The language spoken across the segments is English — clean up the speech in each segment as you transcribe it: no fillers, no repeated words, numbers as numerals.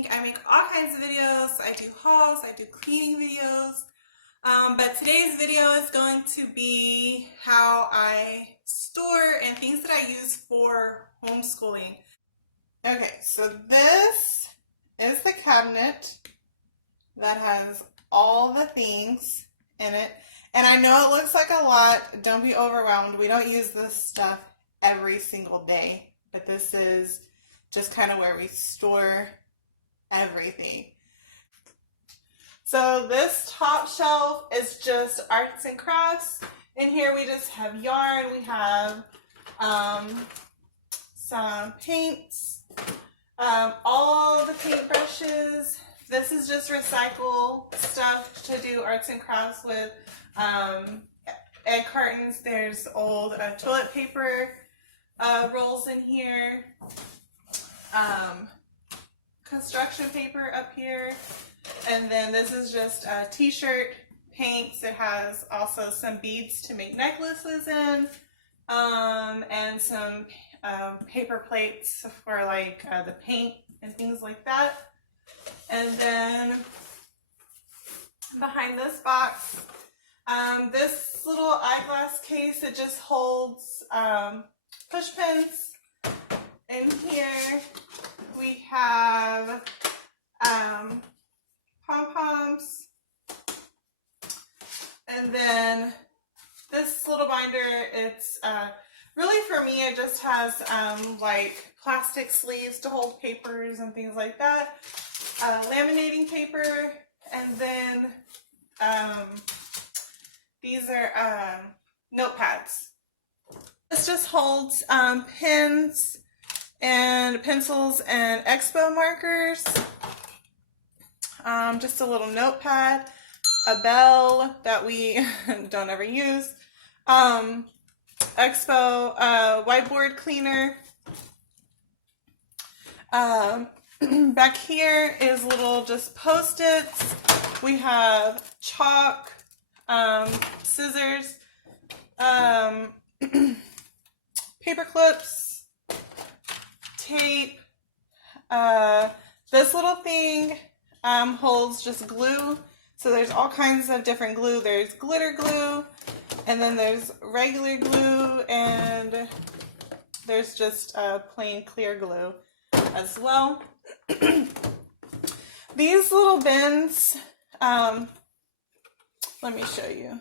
Homeschooling. I make all kinds of videos. I do hauls, I do cleaning videos. But today's video is going to be how I store and things that I use for homeschooling. Okay, so this is the cabinet that has all the things in it. And I know it looks like a lot. Don't be overwhelmed. We don't use this stuff every single day, but this is just kind of where we store everything. So this top shelf is just arts and crafts. In here we just have yarn. We have some paints, all the paintbrushes. This is just recycle stuff to do arts and crafts with. Egg cartons. There's old toilet paper rolls in here. Construction paper up here. And then this is just t-shirt paints. It has also some beads to make necklaces in, and some paper plates for like the paint and things like that. And then behind this box, this little eyeglass case, it just holds push pins. In here we have pom-poms, and then this little binder, it's really for me, it just has like plastic sleeves to hold papers and things like that, laminating paper, and then these are notepads. This just holds pens and pencils and expo markers. Just a little notepad, a bell that we don't ever use, expo whiteboard cleaner. Back here is little just post-its. We have chalk, scissors, paper clips, tape. This little thing holds just glue. So there's all kinds of different glue. There's glitter glue, and then there's regular glue, and there's just plain clear glue as well. These little bins, let me show you,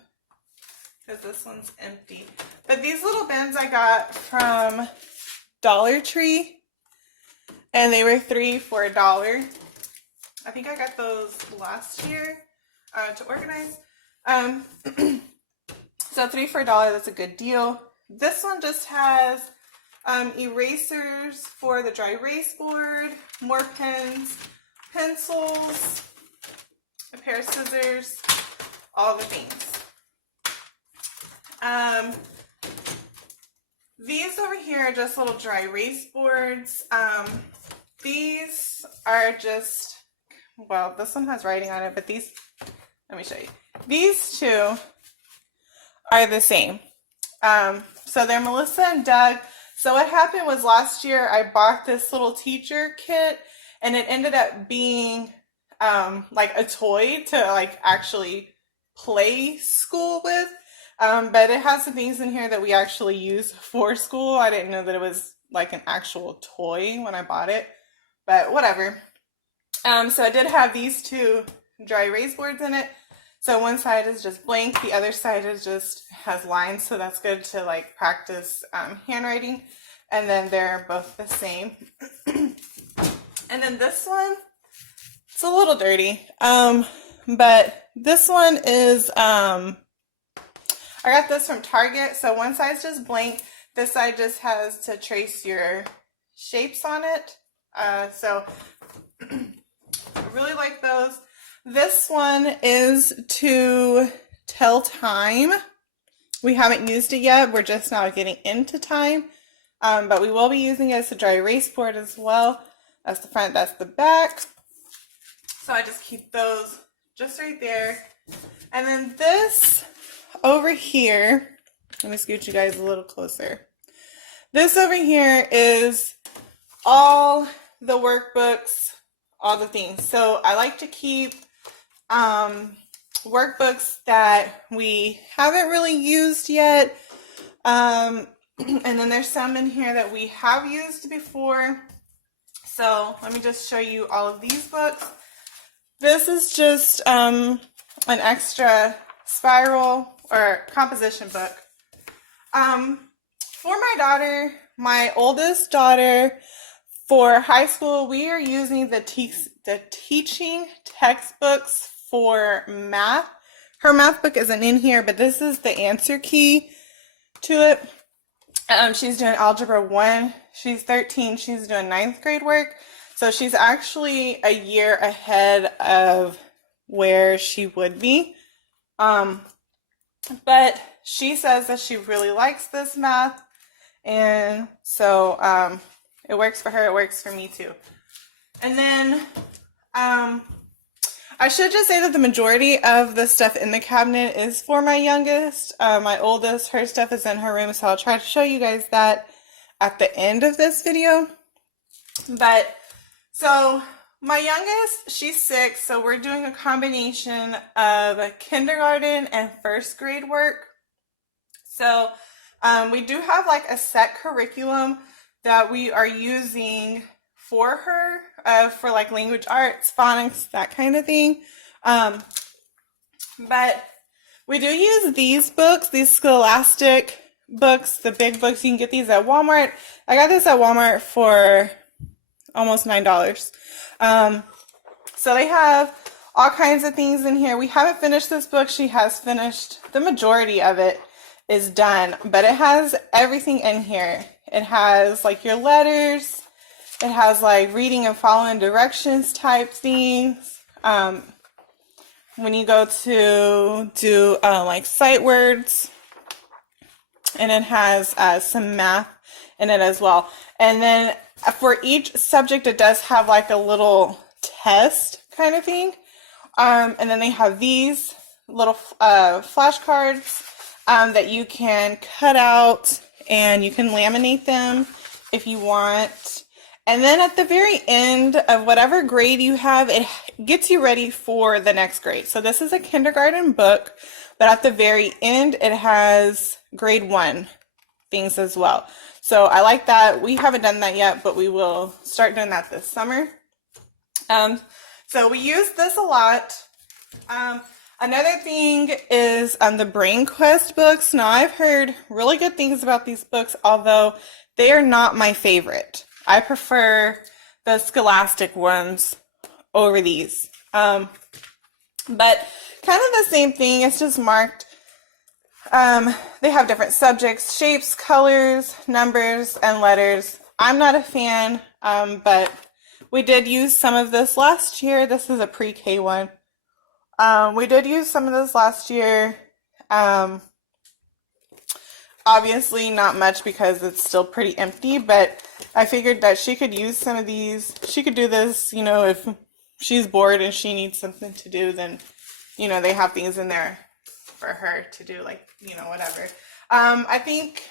because this one's empty. But these little bins I got from Dollar Tree, and they were 3 for $1. I think I got those last year to organize. So 3 for $1, that's a good deal. This one just has erasers for the dry erase board, more pens, pencils, a pair of scissors, all the things. These over here are just little dry erase boards. These are just, well, this one has writing on it, but these, let me show you. These two are the same. So they're Melissa and Doug. So what happened was last year I bought this little teacher kit, and it ended up being like a toy to like actually play school with. But it has some things in here that we actually use for school. I didn't know that it was like an actual toy when I bought it, but whatever. So I did have these two dry erase boards in it. So one side is just blank, the other side is just has lines, so that's good to like practice handwriting. And then they're both the same. And then this one, it's a little dirty, but this one is I got this from Target. So one side's just blank, this side just has to trace your shapes on it. So I really like those. This one is to tell time. We haven't used it yet. We're just now getting into time. But we will be using it as a dry erase board as well. That's the front, that's the back. So I just keep those just right there. And then this over here, let me scoot you guys a little closer. This over here is all the workbooks, all the things. So I like to keep workbooks that we haven't really used yet. And then there's some in here that we have used before. So let me just show you all of these books. This is just an extra spiral or composition book. For my daughter, my oldest daughter, for high school, we are using the teaching textbooks for math. Her math book isn't in here, but this is the answer key to it. She's doing Algebra 1. She's 13. She's doing 9th grade work. So she's actually a year ahead of where she would be. But she says that she really likes this math. And so it works for her. It works for me too. And then I should just say that the majority of the stuff in the cabinet is for my youngest. My oldest, her stuff is in her room, so I'll try to show you guys that at the end of this video. But, so my youngest, she's 6, so we're doing a combination of kindergarten and 1st grade work. So we do have like a set curriculum that we are using for her, for like language arts, phonics, that kind of thing. But we do use these books, these Scholastic books, the big books. You can get these at Walmart. I got this at Walmart for almost $9. So they have all kinds of things in here. We haven't finished this book. She has finished the majority of it, is done, but it has everything in here. It has like your letters. It has like reading and following directions type things. When you go to do like sight words, and it has some math in it as well. And then for each subject, it does have like a little test kind of thing. And then they have these little flashcards that you can cut out and you can laminate them if you want. And then at the very end of whatever grade you have, it gets you ready for the next grade. So this is a kindergarten book, but at the very end, it has grade 1 things as well. So I like that. We haven't done that yet, but we will start doing that this summer. So we use this a lot. Another thing is the Brain Quest books. Now I've heard really good things about these books, although they are not my favorite. I prefer the Scholastic ones over these. But kind of the same thing. It's just marked. They have different subjects, shapes, colors, numbers, and letters. I'm not a fan, but we did use some of this last year. This is a pre-K one. We did use some of this last year. Obviously not much because it's still pretty empty, but I figured that she could use some of these. She could do this, you know, if she's bored and she needs something to do, then, you know, they have things in there for her to do, like, you know, whatever. I think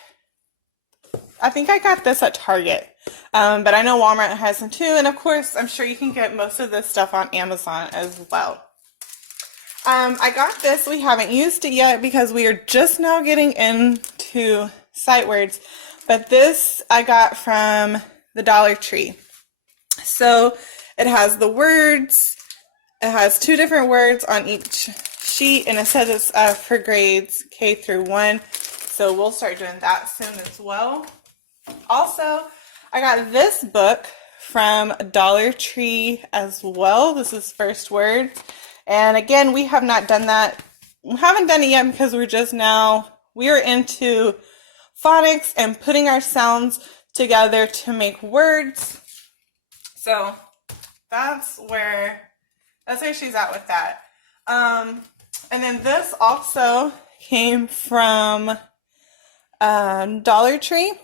I got this at Target, but I know Walmart has them too, and of course, I'm sure you can get most of this stuff on Amazon as well. I got this. We haven't used it yet because we are just now getting into sight words, but this I got from the Dollar Tree. So it has the words. It has 2 different words on each sheet, and it says it's for grades K through 1. So we'll start doing that soon as well. Also, I got this book from Dollar Tree as well. This is First Words. And again, we have not done that. We haven't done it yet because we are into phonics and putting our sounds together to make words. So that's where she's at with that. And then this also came from Dollar Tree.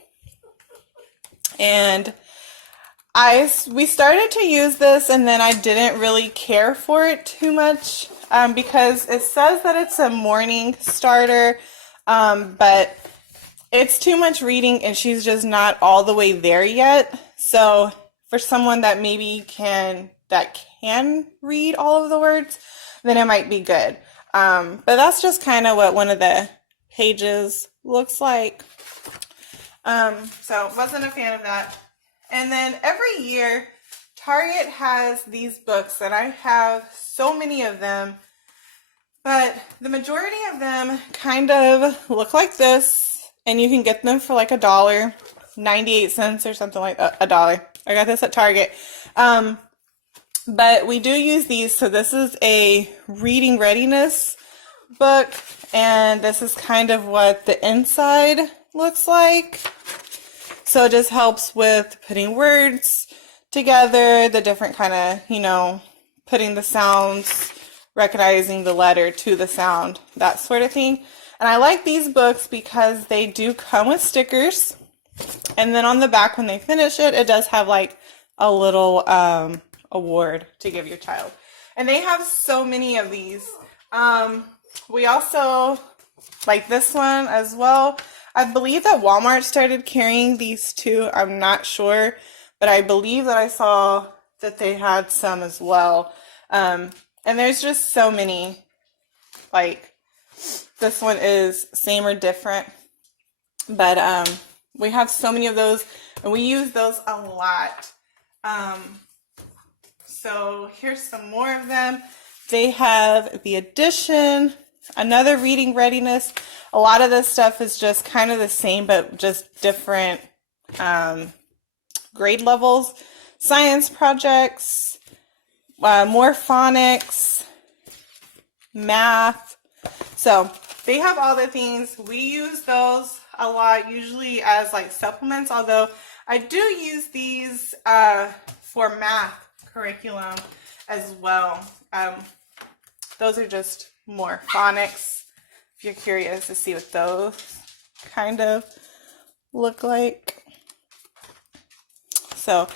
And we started to use this, and then I didn't really care for it too much because it says that it's a morning starter, but it's too much reading and she's just not all the way there yet. So for someone that maybe that can read all of the words, then it might be good. But that's just kind of what one of the pages looks like. So wasn't a fan of that. And then every year, Target has these books, and I have so many of them, but the majority of them kind of look like this, and you can get them for like $1, 98 cents or something like that, $1. I got this at Target. But we do use these. So this is a reading readiness book, and this is kind of what the inside looks like. So it just helps with putting words together, the different kind of, you know, putting the sounds, recognizing the letter to the sound, that sort of thing. And I like these books because they do come with stickers. And then on the back, when they finish it, it does have like a little award to give your child. And they have so many of these. We also like this one as well. I believe that Walmart started carrying these too. I'm not sure, but I believe that I saw that they had some as well. And there's just so many. Like this one is same or different, but we have so many of those, and we use those a lot. So here's some more of them. They have the addition, another reading readiness. A lot of this stuff is just kind of the same, but just different grade levels. Science projects, more phonics, math. So they have all the things. We use those a lot, usually as like supplements, although I do use these for math curriculum as well. Those are just more phonics, if you're curious to see what those kind of look like. So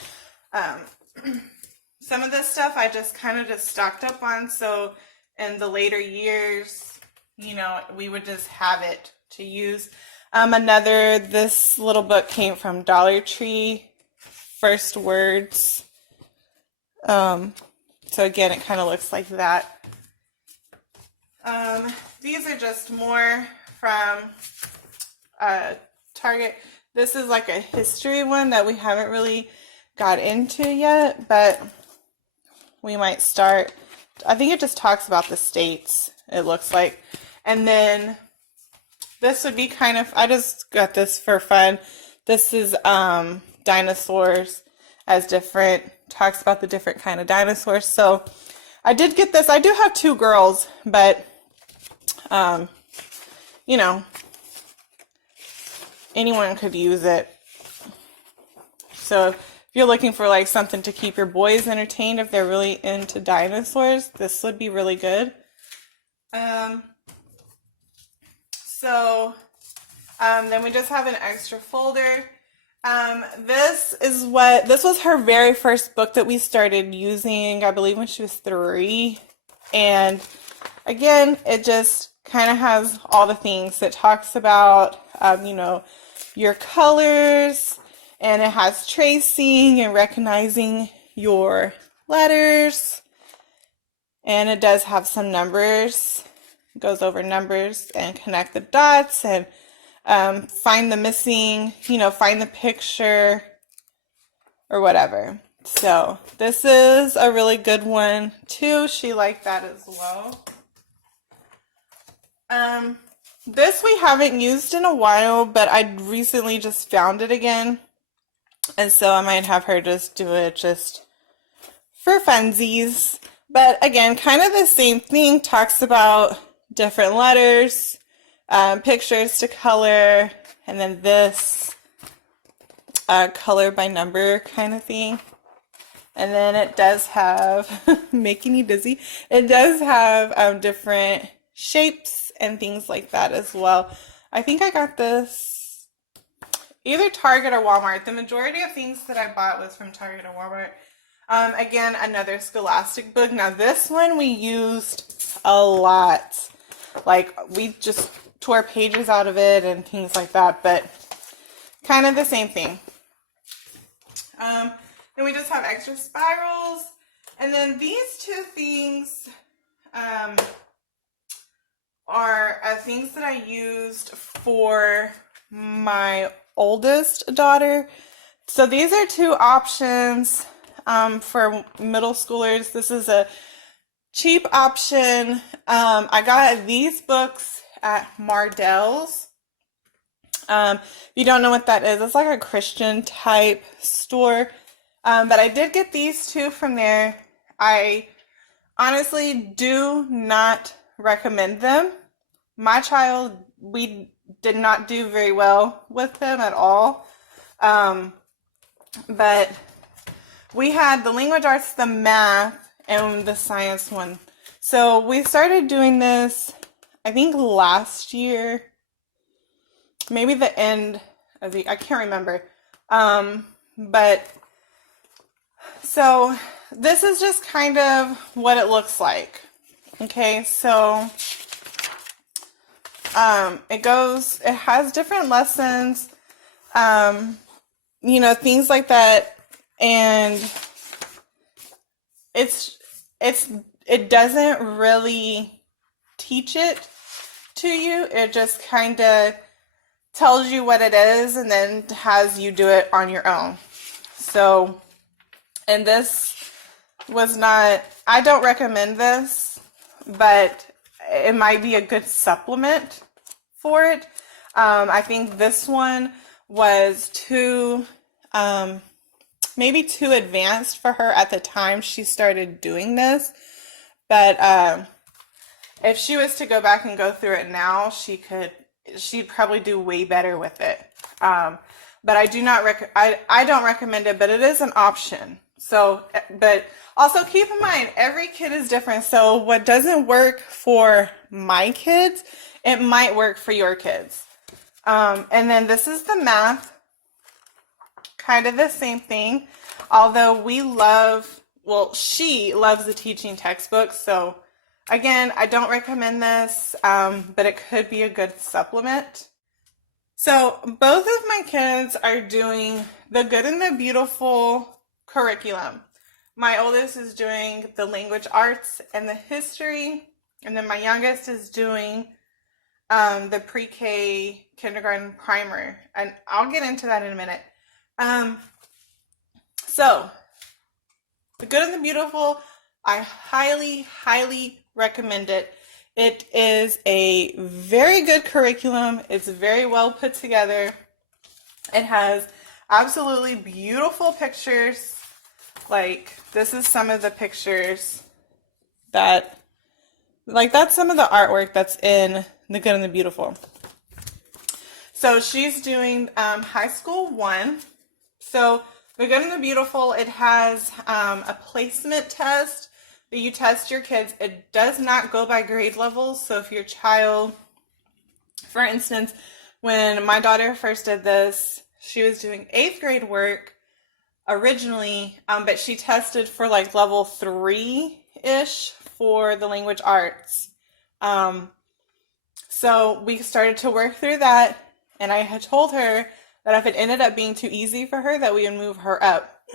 some of this stuff I just kind of just stocked up on, so in the later years, you know, we would just have it to use. This little book came from Dollar Tree, First Words. So again, it kind of looks like that. These are just more from Target. This is like a history one that we haven't really got into yet, but we might start. I think it just talks about the states, it looks like. And then this would be kind of, I just got this for fun. This is dinosaurs as different, talks about the different kind of dinosaurs. So I did get this. I do have 2 girls, but you know, anyone could use it. So if you're looking for like something to keep your boys entertained, if they're really into dinosaurs, this would be really good. Then we just have an extra folder. This was her very first book that we started using, I believe when she was 3. And again, it just kind of has all the things. It talks about, you know, your colors, and it has tracing and recognizing your letters. And it does have some numbers. It goes over numbers and connect the dots and find the missing, you know, find the picture or whatever. So this is a really good one too. She liked that as well. This we haven't used in a while, but I recently just found it again. And so I might have her just do it just for funsies. But again, kind of the same thing, talks about different letters, pictures to color, and then this color by number kind of thing. And then it does have, making me dizzy, it does have different shapes and things like that as well. I think I got this either Target or Walmart. The majority of things that I bought was from Target or Walmart. Again, another Scholastic book. Now this one we used a lot. Like we just tore pages out of it and things like that, but kind of the same thing. Then we just have extra spirals. And then these two things are things that I used for my oldest daughter. So these are two options for middle schoolers. This is a cheap option. I got these books at Mardell's. If you don't know what that is, it's like a Christian type store. But I did get these two from there. I honestly do not recommend them. My child, we did not do very well with them at all. But we had the language arts, the math, and the science one. So we started doing this, I think last year, maybe the end of I can't remember. But so this is just kind of what it looks like. Okay, so it has different lessons, things like that, and it doesn't really teach it to you. It just kind of tells you what it is and then has you do it on your own. So, and this was not, I don't recommend this, but it might be a good supplement for it. I think this one was maybe too advanced for her at the time she started doing this. But if she was to go back and go through it now, she'd probably do way better with it. But I do not I don't recommend it, but it is an option. So, but also keep in mind, every kid is different. So what doesn't work for my kids, it might work for your kids. And then this is the math, kind of the same thing. Although she loves the teaching textbook. So again, I don't recommend this, but it could be a good supplement. So both of my kids are doing the Good and the Beautiful curriculum. My oldest is doing the language arts and the history, and then my youngest is doing the pre-K kindergarten primer, and I'll get into that in a minute. So the Good and the Beautiful, I highly, highly recommend it. It is a very good curriculum. It's very well put together. It has absolutely beautiful pictures. Like, this is some of the pictures that's some of the artwork that's in The Good and the Beautiful. So she's doing high school 1. So The Good and the Beautiful, it has a placement test that you test your kids. It does not go by grade levels. So if your child, for instance, when my daughter first did this, she was doing 8th grade work originally, but she tested for like level 3-ish for the language arts. So we started to work through that, and I had told her that if it ended up being too easy for her, that we would move her up.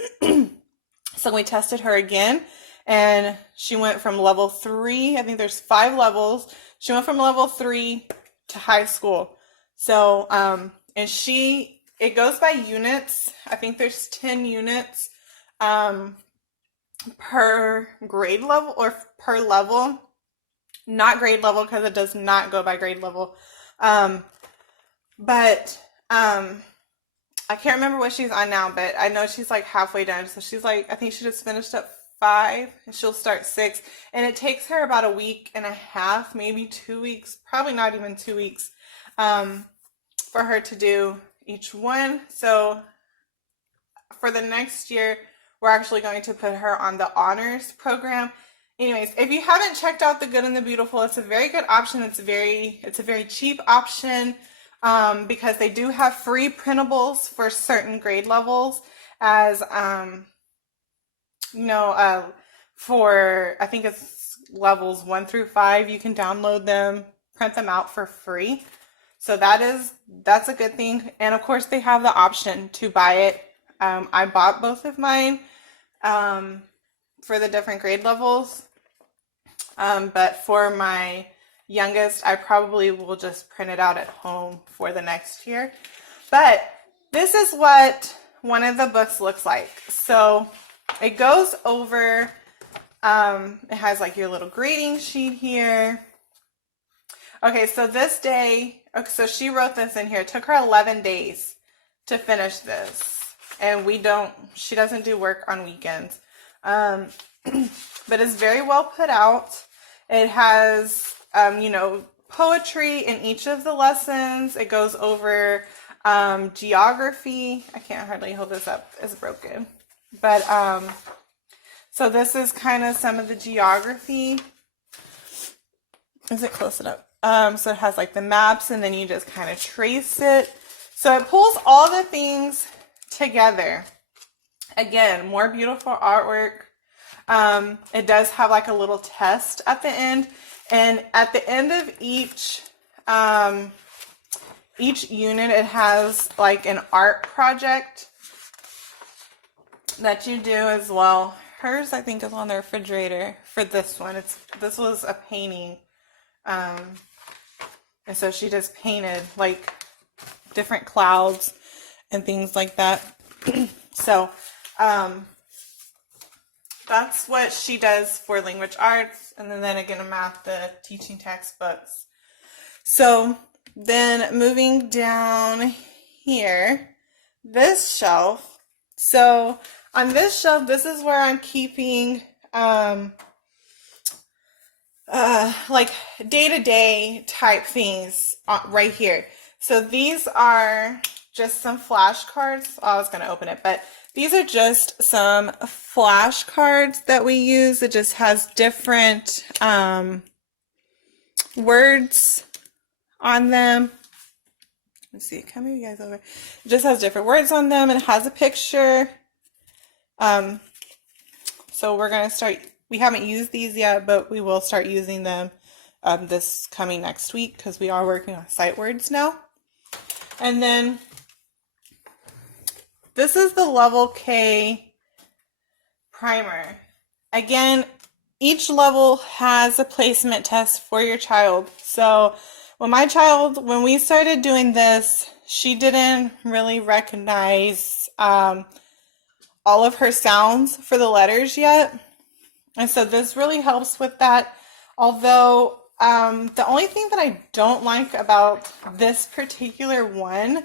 So we tested her again, and she went from level 3, I think there's 5 levels. She went from level 3 to high school. So, and it goes by units. I think there's 10 units per grade level or per level. Not grade level, because it does not go by grade level. But I can't remember what she's on now, but I know she's like halfway done. So she's like, I think she just finished up 5 and she'll start 6. And it takes her about a week and a half, maybe 2 weeks, probably not even 2 weeks, for her to do each one. So for the next year, we're actually going to put her on the honors program. Anyways, if you haven't checked out The Good and the Beautiful, it's a very good option. It's a very cheap option, because they do have free printables for certain grade levels, as for, I think it's levels 1 through 5, you can download them, print them out for free. So that's a good thing. And of course they have the option to buy it. I bought both of mine for the different grade levels. But for my youngest, I probably will just print it out at home for the next year. But this is what one of the books looks like. So it goes over, it has like your little grading sheet here. Okay, so this day, okay, so she wrote this in here. It took her 11 days to finish this. And she doesn't do work on weekends. But it's very well put out. It has, poetry in each of the lessons. It goes over geography. I can't hardly hold this up. It's broken. But, so this is kind of some of the geography. Is it close enough? So it has like the maps, and then you just kind of trace it. So it pulls all the things together. Again, more beautiful artwork. It does have like a little test at the end, and at the end of each unit, it has like an art project that you do as well. Hers, I think, is on the refrigerator for this one. This was a painting, and so she just painted like different clouds and things like that. So that's what she does for language arts, and then again in math, the teaching textbooks. So then moving down here, this shelf. So on this shelf, this is where I'm keeping like day-to-day type things right here. So these are just some flashcards. Oh, I was going to open it, but these are just some flashcards that we use. It just has different words on them. Let's see, can I move you guys over? It just has different words on them, and it has a picture. So we're going to start, we haven't used these yet, but we will start using them this coming next week, because we are working on sight words now. And then this is the level K primer. Again, each level has a placement test for your child. So when we started doing this, she didn't really recognize all of her sounds for the letters yet. And so this really helps with that. Although the only thing that I don't like about this particular one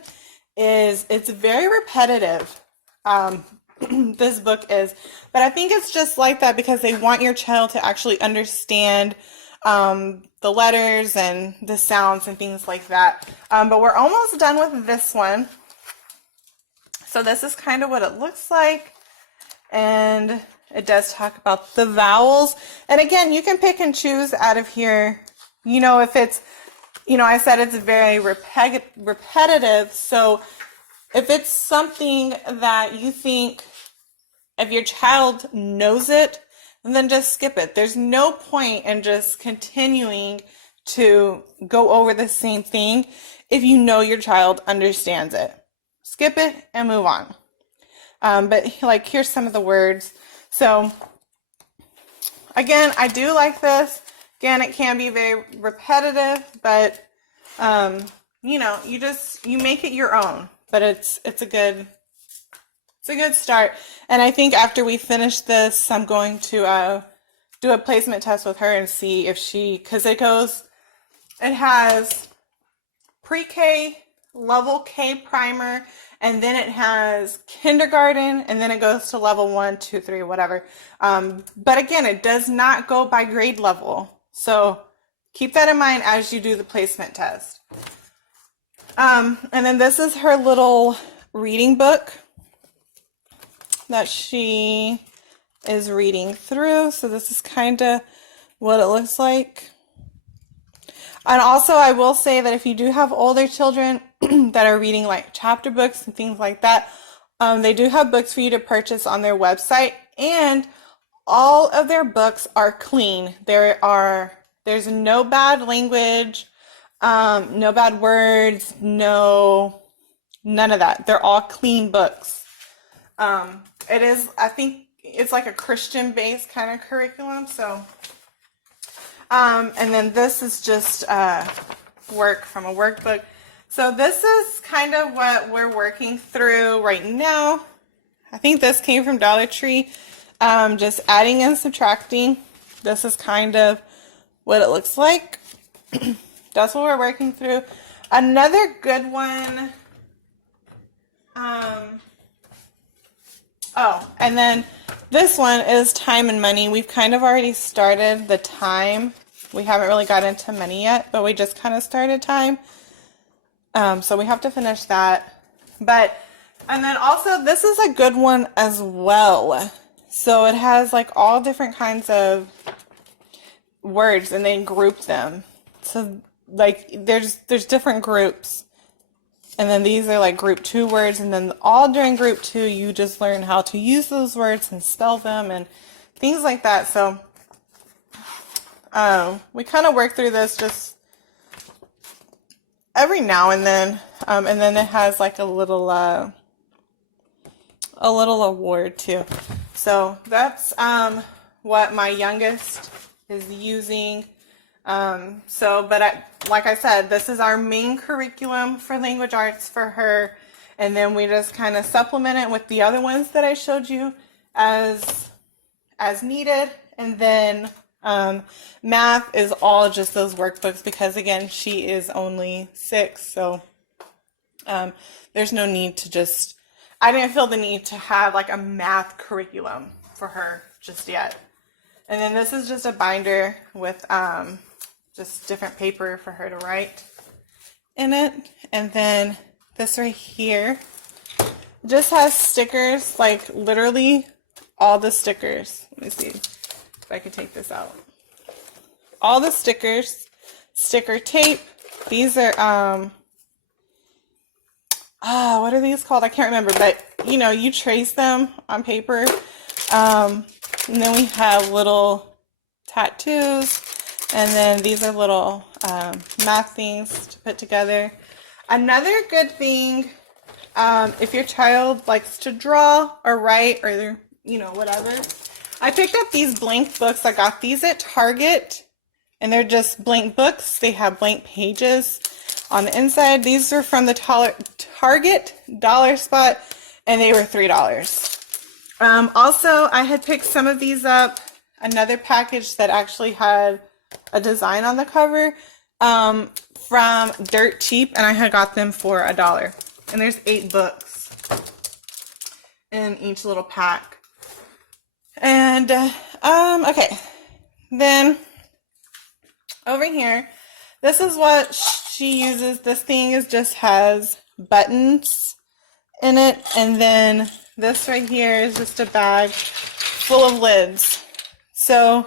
is it's very repetitive. This book is, but I think it's just like that because they want your child to actually understand the letters and the sounds and things like that. But we're almost done with this one. So this is kind of what it looks like. And it does talk about the vowels. And again, you can pick and choose out of here. You know, if it's, I said it's very repetitive. So if it's something that you think if your child knows it, then just skip it. There's no point in just continuing to go over the same thing if you know your child understands it. Skip it and move on. But like, here's some of the words. So again, I do like this. Again, it can be very repetitive, but you make it your own. But it's a good start. And I think after we finish this, I'm going to do a placement test with her and see if because it has pre-K, level K primer, and then it has kindergarten, and then it goes to level 1, 2, 3, whatever. But again, it does not go by grade level. So keep that in mind as you do the placement test. And then this is her little reading book that she is reading through. So this is kind of what it looks like. And also, I will say that if you do have older children that are reading like chapter books and things like that, they do have books for you to purchase on their website, and all of their books are clean. There's no bad language, no bad words, none of that. They're all clean books. It is, I think, it's like a Christian-based kind of curriculum. So, and then this is just work from a workbook. So this is kind of what we're working through right now. I think this came from Dollar Tree. Just adding and subtracting. This is kind of what it looks like. That's what we're working through. Another good one. Oh, and then this one is time and money. We've kind of already started the time. We haven't really got into money yet, but we just kind of started time. So we have to finish that. And then also this is a good one as well. So it has like all different kinds of words and they group them. So like there's different groups. And then these are like group 2 words, and then all during group 2 you just learn how to use those words and spell them and things like that. So we kind of work through this just every now and then it has like a little award too. So that's what my youngest is using. Like I said, this is our main curriculum for language arts for her, and then we just kind of supplement it with the other ones that I showed you as needed. And then math is all just those workbooks because again she is only 6, so there's no need to I didn't feel the need to have like a math curriculum for her just yet. And then this is just a binder with just different paper for her to write in it. And then this right here just has stickers, like literally all the stickers. Let me see if I can take this out. All the stickers, sticker tape. These are what are these called? I can't remember, but you know, you trace them on paper. And then we have little tattoos, and then these are little math things to put together. Another good thing, if your child likes to draw or write or you know, whatever, I picked up these blank books. I got these at Target, and they're just blank books. They have blank pages on the inside. These are from the Target dollar spot, and they were $3. Also, I had picked some of these up, another package that actually had a design on the cover, from Dirt Cheap, and I had got them for $1. And there's 8 books in each little pack. And, okay, then over here, this is what she uses. This thing just has buttons in it, and then this right here is just a bag full of lids. So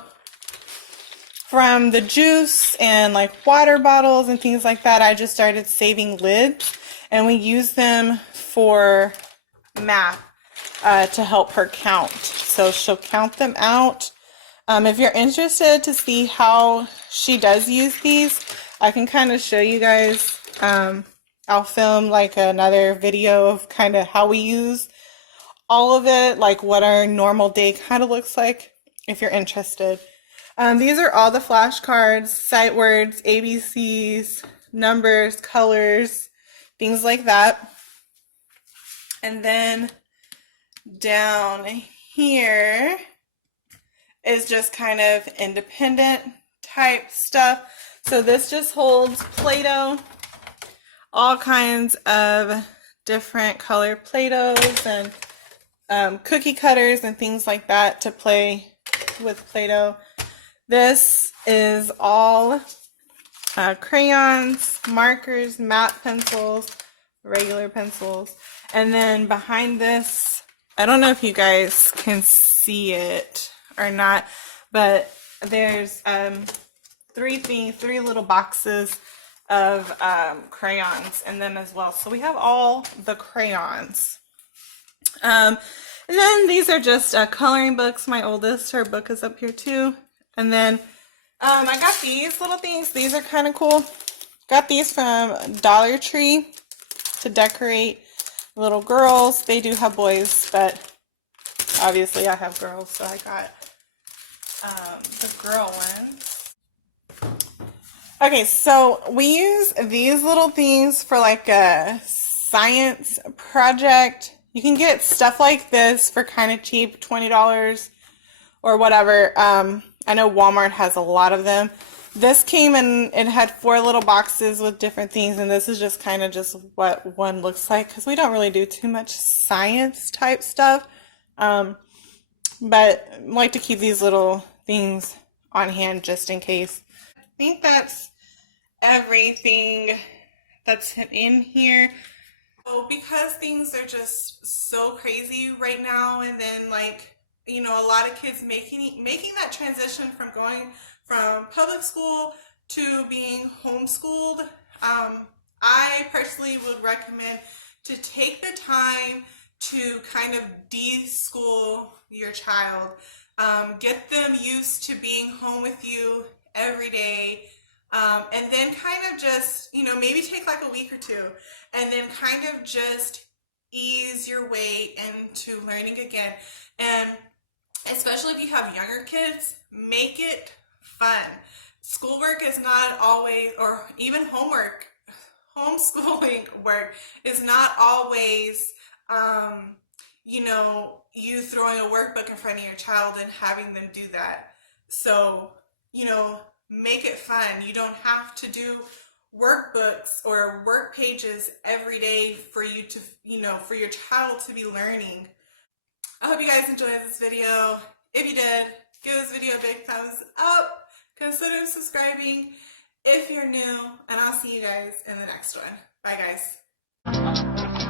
from the juice and like water bottles and things like that, I just started saving lids, and we use them for math to help her count. So she'll count them out. If you're interested to see how she does use these, I can kind of show you guys. I'll film like another video of kind of how we use all of it, like what our normal day kind of looks like, if you're interested. These are all the flashcards, sight words, ABCs, numbers, colors, things like that. And then down here is just kind of independent type stuff. So this just holds Play-Doh, all kinds of different color Play-Dohs and cookie cutters and things like that to play with Play-Doh. This is all crayons, markers, matte pencils, regular pencils. And then behind this, I don't know if you guys can see it or not, but there's three little boxes of crayons in them as well. So we have all the crayons. And then these are just coloring books. My oldest, her book is up here too. And then I got these little things. These are kind of cool. Got these from Dollar Tree to decorate little girls. They do have boys, but Obviously, I have girls, so I got the girl ones. Okay, so we use these little things for like a science project. You can get stuff like this for kind of cheap, $20 or whatever. I know Walmart has a lot of them. This came in, it had 4 little boxes with different things, and this is just kind of just what one looks like, because we don't really do too much science type stuff. But I like to keep these little things on hand just in case. I think that's everything that's in here. So because things are just so crazy right now, and then like, you know, a lot of kids making that transition from going from public school to being homeschooled, I personally would recommend to take the time to kind of de-school your child. Get them used to being home with you every day, and then kind of just, you know, maybe take like a week or two, and then kind of just ease your way into learning again. And especially if you have younger kids, make it fun. Schoolwork is not always, or even homework, homeschooling work is not always, you know, you throwing a workbook in front of your child and having them do that. So, you know, make it fun. You don't have to do workbooks or work pages every day for you to, you know, for your child to be learning. I hope you guys enjoyed this video. If you did, give this video a big thumbs up. Consider subscribing if you're new, and I'll see you guys in the next one. Bye, guys.